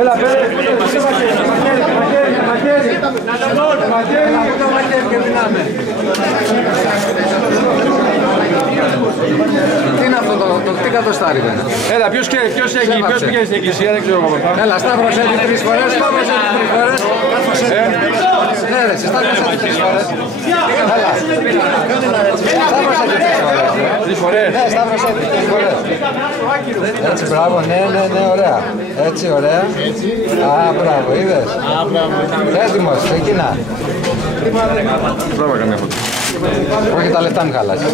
Έλα, πέρα. Τι είναι αυτό τι κατοστάρι είναι. Έλα, ποιος πήγε στην εκκλησία, δεν ξέρω εγώ. Έλα, Σταύρος έτσι 3 φορές, Σταύρος έτσι 3 φορές. Ναι ρε, Σταύρος έτσι 3 φορές. Έλα. Σταύρος έτσι 3 φορές. Ναι, Σταύρος έτσι 3 φορές. Έτσι, μπράβο, ναι, ωραία. Έτσι, ωραία. Α, μπράβο, είδες. Έτοιμος, εκείνα. Μπράβο, καμία φωτό. Όχι, τα λεφτά μου χαλάσει.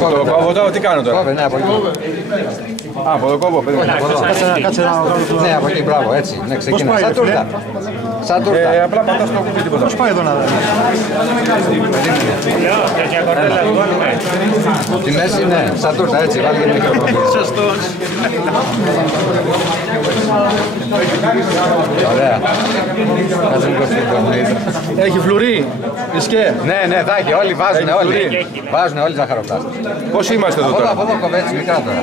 Κόβω, τι κάνω τώρα. Κόβε, ναι, από εκεί. Α, από εδώ κόβω, παιδί. Κάτσε να κάνω. Ναι, από εκεί, μπράβο, έτσι. Ναι, ξεκινά. Σαν τούρτα. Σαν τούρτα. Απλά πατάς το κουμπί, τίποτα. Πώς πάει εδώ να δει. Τη μέση, ναι, σαν τούρτα, έτσι, βάλει και μικρό. Σωστός. Ωραία. Κάτσε λίγο στην. Έχει φλουρί, ισκέ. Ναι, θα έχει, όλοι βάζουν, όλοι. Βάζουν όλοι ζαχαροπλάστα. Πώς είμαστε εδώ Από τώρα. εδώ κοβέτσι μικρά τώρα.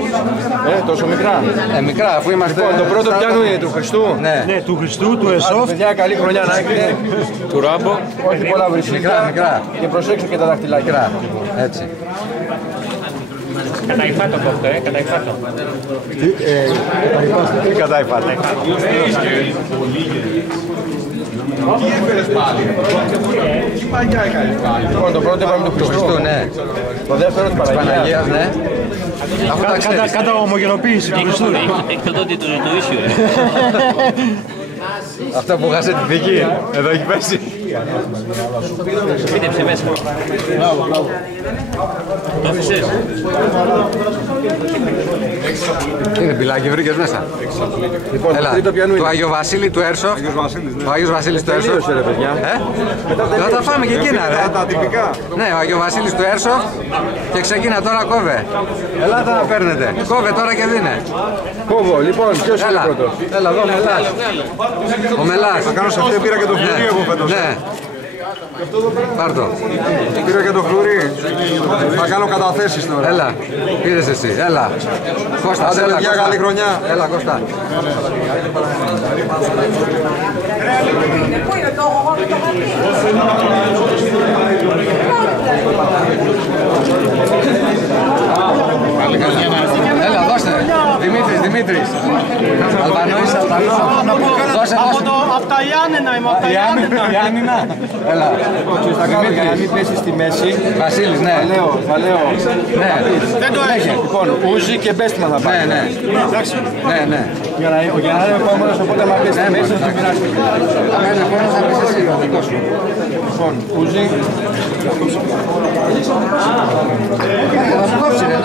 Τόσο μικρά. Μικρά, αφού είμαστε. Λοιπόν, το πρώτο πιάνο είναι του Χριστού. Ναι, Ναι, του Χριστού, του Εσόφ. Παιδιά, καλή χρονιά να έχετε. Του Ράμπο. Όχι πολλά βρισικά. μικρά. Και προσέξτε και τα δαχτυλάκια. Έτσι. Κατά υφάτο κόφτω, κατά υφάτο. Τι κατά υφάτε. Τι έφερες πάλι. Τι παγιά έκανες πάλι. Λοιπόν, το πρώτο είπαμε του Χριστού. Ναι. Το δεύτερο της Παναγίας. Ναι. Αφού τα ξέρεις. Κατά ομογενοποίηση του Χριστού. Εκδότη του ίσιου, ρε. Αυτό που χάσε τη δική. Εδώ έχει πέσει. Πίτεψε μέσα. Το αφήσες. Τι είναι πιλάκι, βρήκες μέσα. Λοιπόν, το τρίτο πιανού του είναι. Αγιο Βασίλη του Airsoft. Ο Άγιος Βασίλης του Airsoft. Τελείωσε, ρε παιδιά. Θα τα φάμε και εκείνα, ρε. Τα τυπικά. Ναι, ο Αγιο Βασίλης του Airsoft. Και ξεκίνα τώρα, κόβε. Ελάτε να παίρνετε. Κόβε τώρα και δίνε. Κόβω, λοιπόν, ποιος είναι Έλα, πρώτος. έλα εδώ, Μελάς. Ο Μελάς. Θα κάνω σε αυτή, πήρα και το φλουρί εγώ φέτος. Ναι. Πάρ' το. Πήρα και το φλουρί. Θα κάνω καταθέσεις τώρα. Έλα, πήρες εσύ, έλα. Κώστα, Άντε, έλα, παιδιά, Κώστα. καλή χρονιά. Έλα, Κώστα. Έλα, δώστε. Δημήτρης. Αλβανόης, Αλβανό. Δώσε. Από τα Ιάννενα είμαι, από τα Ιάννηνα. Έλα. Θα κάνω για να μην πέσει στη μέση. Βασίλης, ναι. Βαλέω. Ναι. Δεν το έχει. Λοιπόν, ούζι και μπέστημα θα πάει. Ναι. Ναι. Για να είναι επόμενος, οπότε άμα πέσει στη μέση θα πειράσει. Αν είναι πόνος θα πεις εσύ, το δικό σου. Λοιπόν, ούζι. Θα μου κόψει, ρε,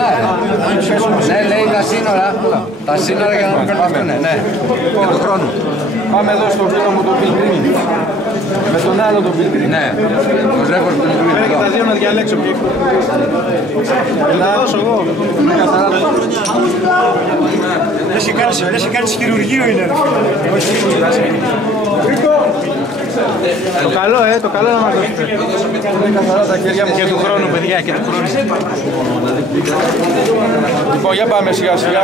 ναι, λέει τα σύνορα. Τα σύνορα για να μην περνούν, ναι. Και του χρόνου. Πάμε εδώ στο φίλο μου τον Πιλγκριν. Με τον άλλο τον Πιλγκριν. Ναι, ο Ζέχος του Πιλγκριν. Πέρα και τα δύο να διαλέξω ποιο. Έλα, δώσω εγώ. Δεν κάνεις χειρουργείο είναι. Το καλό να μας δώσετε. Είναι καθαρά τα χέρια μου. Και του χρόνου, παιδιά, και του χρόνου. Λοιπόν, για πάμε σιγά σιγά.